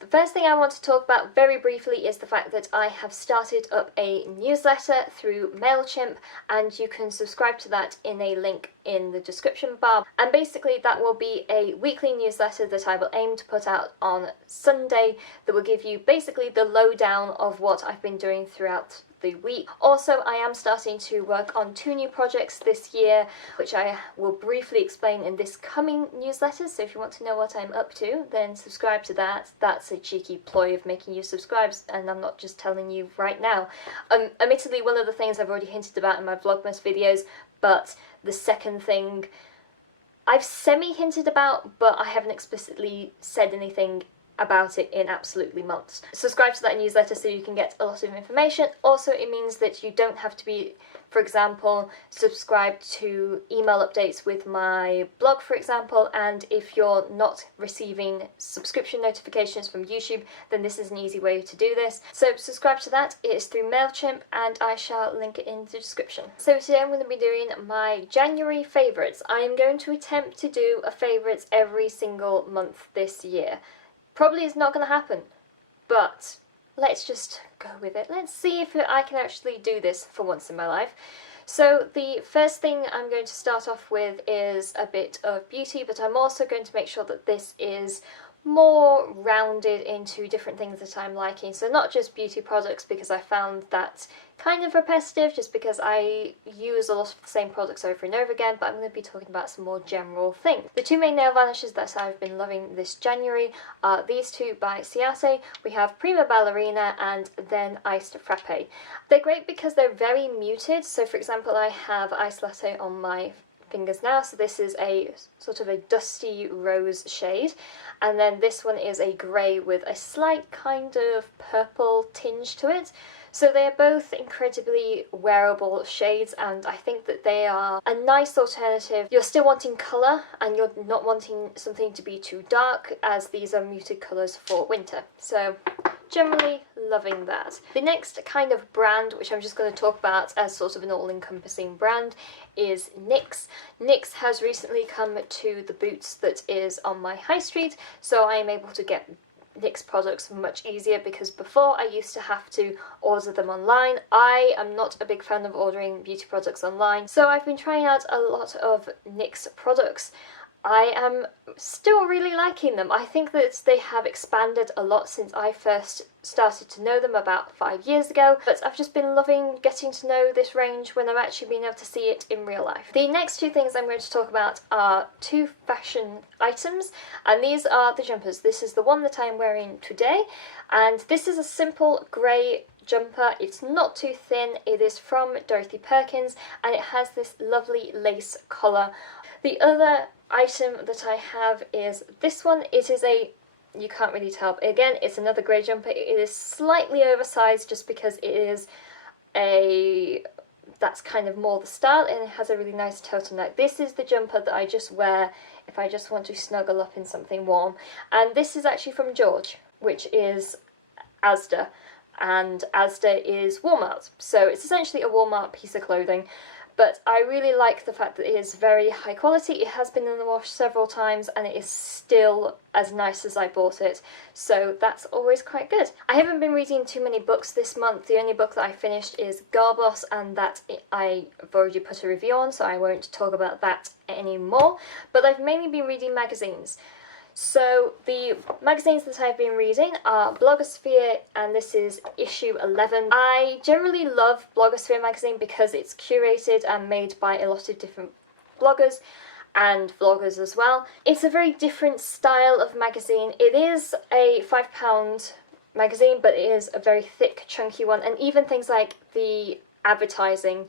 The first thing I want to talk about very briefly is the fact that I have started up a newsletter through MailChimp, and you can subscribe to that in a link in the description bar. And basically that will be a weekly newsletter that I will aim to put out on Sunday that will give you basically the lowdown of what I've been doing throughout the week. Also, I am starting to work on 2 new projects this year, which I will briefly explain in this coming newsletter, so if you want to know what I'm up to, then subscribe to that. That's a cheeky ploy of making you subscribe, and I'm not just telling you right now. Admittedly, one of the things I've already hinted about in my Vlogmas videos, but the second thing I've semi-hinted about, but I haven't explicitly said anything about it in absolutely months. Subscribe to that newsletter so you can get a lot of information. Also, it means that you don't have to be, for example, subscribed to email updates with my blog, for example, and if you're not receiving subscription notifications from YouTube, then this is an easy way to do this. So subscribe to that. It is through MailChimp, and I shall link it in the description. So today I'm going to be doing my January favourites. I am going to attempt to do a favourites every single month this year. Probably is not going to happen, but let's just go with it. Let's see if I can actually do this for once in my life. So the first thing I'm going to start off with is a bit of beauty, but I'm also going to make sure that this is more rounded into different things that I'm liking. So not just beauty products, because I found that kind of repetitive just because I use a lot of the same products over and over again, but I'm going to be talking about some more general things. The 2 main nail varnishes that I've been loving this January are these 2 by Ciate. We have Prima Ballerina and then Iced Frappe. They're great because they're very muted. So for example, I have Iced Latte on my fingers now, so this is a sort of a dusty rose shade, and then this one is a grey with a slight kind of purple tinge to it. So they are both incredibly wearable shades, and I think that they are a nice alternative. You're still wanting colour and you're not wanting something to be too dark, as these are muted colours for winter. So generally loving that. The next kind of brand, which I'm just going to talk about as sort of an all-encompassing brand, is NYX. NYX has recently come to the Boots that is on my high street, so I am able to get NYX products much easier, because before I used to have to order them online. I am not a big fan of ordering beauty products online, so I've been trying out a lot of NYX products. I am still really liking them. I think that they have expanded a lot since I first started to know them about 5 years ago, but I've just been loving getting to know this range when I've actually been able to see it in real life. The next 2 things I'm going to talk about are 2 fashion items, and these are the jumpers. This is the one that I'm wearing today, and this is a simple grey jumper. It's not too thin. It is from Dorothy Perkins, and it has this lovely lace collar. The other item that I have is this one. It is a, you can't really tell, but again, it's another grey jumper. It is slightly oversized just because it is a, that's kind of more the style, and it has a really nice turtleneck. This is the jumper that I just wear if I just want to snuggle up in something warm, and this is actually from George, which is Asda, and Asda is Walmart, so it's essentially a Walmart piece of clothing. But I really like the fact that it is very high quality. It has been in the wash several times and it is still as nice as I bought it, so that's always quite good. I haven't been reading too many books this month. The only book that I finished is Girl Boss, and that I've already put a review on, so I won't talk about that anymore. But I've mainly been reading magazines. So the magazines that I've been reading are Blogosphere, and this is issue 11. I generally love Blogosphere magazine because it's curated and made by a lot of different bloggers and vloggers as well. It's a very different style of magazine. It is a £5 magazine, but it is a very thick, chunky one, and even things like the advertising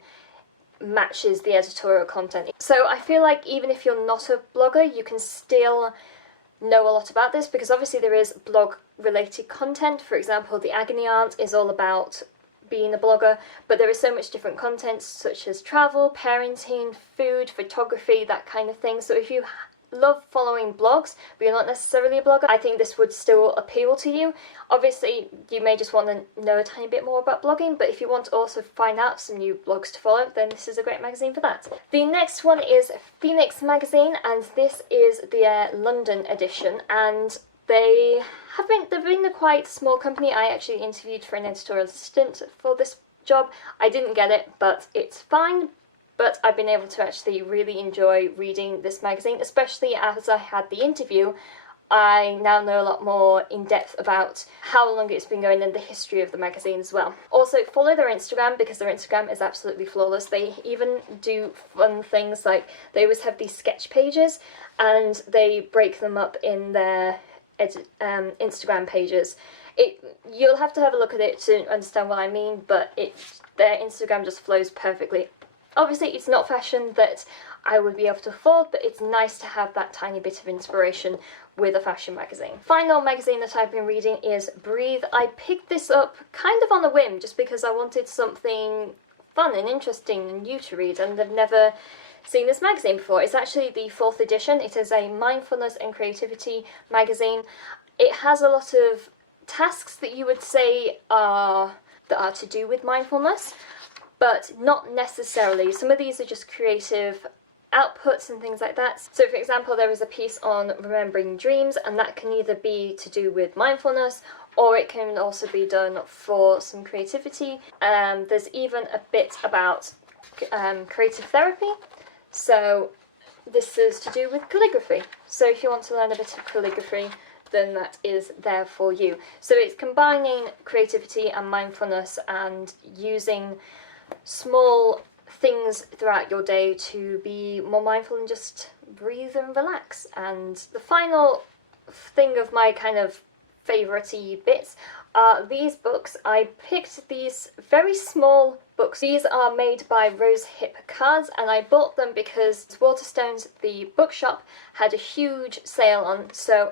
matches the editorial content. So I feel like even if you're not a blogger, you can still know a lot about this, because obviously there is blog related content. For example, the Agony Aunt is all about being a blogger, but there is so much different content such as travel, parenting, food, photography, that kind of thing. So if you love following blogs but you're not necessarily a blogger, I think this would still appeal to you. Obviously you may just want to know a tiny bit more about blogging, but if you want to also find out some new blogs to follow, then this is a great magazine for that. The next one is Phoenix magazine, and this is the London edition, and they've been a quite small company. I actually interviewed for an editorial assistant for this job. I didn't get it, but it's fine. But I've been able to actually really enjoy reading this magazine, especially as I had the interview. I now know a lot more in depth about how long it's been going and the history of the magazine as well. Also, follow their Instagram because their Instagram is absolutely flawless. They even do fun things like they always have these sketch pages and they break them up in their Instagram pages. You'll have to have a look at it to understand what I mean, but their Instagram just flows perfectly. Obviously, it's not fashion that I would be able to afford, but it's nice to have that tiny bit of inspiration with a fashion magazine. Final magazine that I've been reading is Breathe. I picked this up kind of on a whim, just because I wanted something fun and interesting and new to read, and I've never seen this magazine before. It's actually the 4th edition. It is a mindfulness and creativity magazine. It has a lot of tasks that you would say are to do with mindfulness, but not necessarily. Some of these are just creative outputs and things like that. So for example, there is a piece on remembering dreams, and that can either be to do with mindfulness or it can also be done for some creativity. There's even a bit about creative therapy. So this is to do with calligraphy. So if you want to learn a bit of calligraphy, then that is there for you. So it's combining creativity and mindfulness and using small things throughout your day to be more mindful and just breathe and relax. And the final thing of my kind of favourite-y bits are these books. I picked these very small books. These are made by Rose Hip Cards, and I bought them because Waterstones, the bookshop, had a huge sale on, so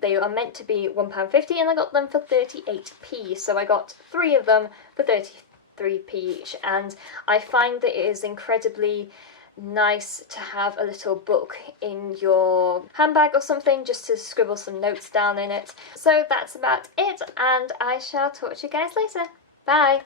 they are meant to be £1.50 and I got them for 38p, so I got 3 of them for 33p each, and I find that it is incredibly nice to have a little book in your handbag or something, just to scribble some notes down in it. So that's about it, and I shall talk to you guys later. Bye!